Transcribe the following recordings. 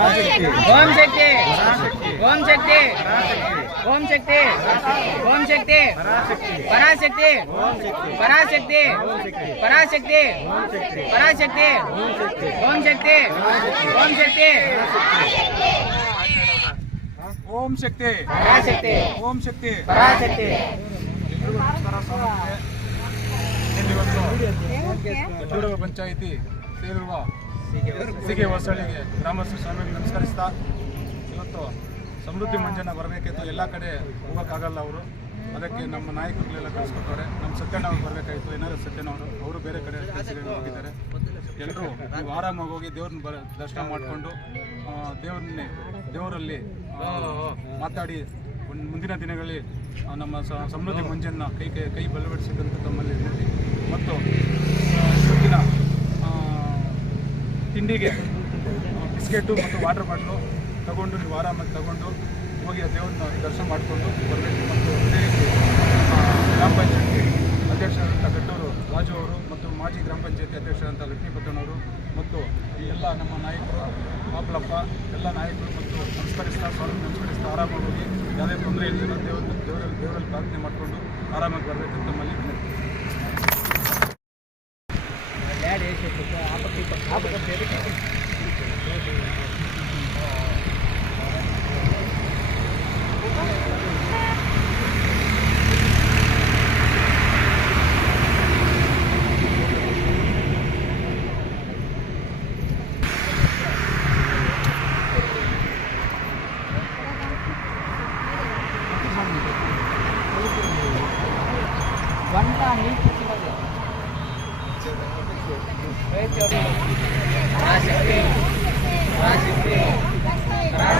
ஓம் சக்தி ஓம் சக்தி ஓம் சக்தி ஓம் சக்தி பராசக்தி பராசக்தி பராசக்தி பராசக்தி ஓம் சக்தி ஓம் சக்தி ஓம் சக்தி பராசக்தி ஓம் சக்தி பராசக்தி ಪಂಚಾಯಿತಿ ಸೇರುವ ಸಿಗೆ ಹೊಸಳಿಗೆ ಗ್ರಾಮಸ್ಥ ಸ್ವಾಮಿಗೆ ನಮಸ್ಕರಿಸ್ತಾ, ಇವತ್ತು ಸಮೃದ್ಧಿ ಮಂಜನ ಬರಬೇಕಿತ್ತು ಎಲ್ಲ ಕಡೆ ಹೋಗೋಕ್ಕಾಗಲ್ಲ ಅವರು. ಅದಕ್ಕೆ ನಮ್ಮ ನಾಯಕರುಗಳೆಲ್ಲ ಕಳಿಸ್ಕೊಟ್ಟವ್ರೆ. ನಮ್ಮ ಸತ್ಯನವ್ರು ಬರಬೇಕಾಯಿತು ಏನಾದ್ರು ಸತ್ಯನವರು ಅವರು ಬೇರೆ ಕಡೆ ಕೆಲಸಗಳಿಗೆ ಹೋಗಿದ್ದಾರೆ. ಎಲ್ಲರೂ ನೀವು ಆರಾಮಾಗಿ ಹೋಗಿ ದೇವ್ರನ್ನ ಬರ ದರ್ಶನ ಮಾಡಿಕೊಂಡು ದೇವ್ರನ್ನೇ, ದೇವರಲ್ಲಿ ಮಾತಾಡಿ ಮುಂದಿನ ದಿನಗಳಲ್ಲಿ ನಮ್ಮ ಸಮೃದ್ಧಿ ಮಂಜನ್ನ ಕೈ ಕೈ ಕೈ ಬಲಪಡಿಸಬೇಕಂತ ತಮ್ಮಲ್ಲಿ ಮತ್ತು ಇವತ್ತಿನ ತಿಂಡಿಗೆ ಬಿಸ್ಕೆಟು ಮತ್ತು ವಾಟರ್ ಬಾಟ್ಲು ತಗೊಂಡು ನೀವು ಆರಾಮಾಗಿ ತಗೊಂಡು ಹೋಗಿ ಆ ದೇವ್ರನ್ನ ದರ್ಶನ ಮಾಡಿಕೊಂಡು ಬರಬೇಕು ಮತ್ತು ಅದೇ ರೀತಿ ಗ್ರಾಮ ಪಂಚಾಯತಿ ಅಧ್ಯಕ್ಷರಾದಂಥ ಗಡ್ಡೂರು ರಾಜು ಅವರು ಮತ್ತು ಮಾಜಿ ಗ್ರಾಮ ಪಂಚಾಯತಿ ಅಧ್ಯಕ್ಷರಾದಂಥ ಲಕ್ಷ್ಮೀಪಟ್ಟಣವರು ಮತ್ತು ಈ ಎಲ್ಲ ನಮ್ಮ ನಾಯಕರು ಮಾಪಲಪ್ಪ ಎಲ್ಲ ನಾಯಕರು ಮತ್ತು ಸಂಸ್ಕರಿಸ್ತಾ ಸ್ವಾಮಿ ಸಂಸ್ಕರಿಸ್ತಾ ಆರಾಮಾಗಿ ಹೋಗಿ ಯಾವುದೇ ತೊಂದರೆ ದೇವರ ದೇವರಲ್ಲಿ ದೇವರಲ್ಲಿ ಪ್ರಾರ್ಥನೆ ಮಾಡಿಕೊಂಡು ಆರಾಮಾಗಿ ಬರಬೇಕು ತಮ್ಮಲ್ಲಿ ವಿನಂತಿ యాడ్ చేసేసి One time, 맛있게 맛있게 맛있게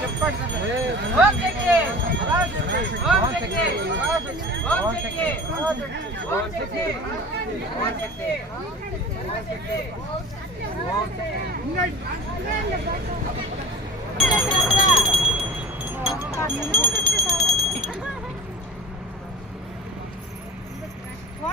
చెప్పండి